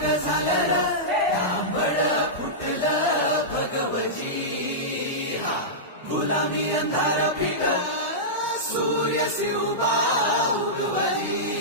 जाग झालं तांबड फुटलं भगवजी हा गुलामी अंधार फिट सूर्य उभा उगवली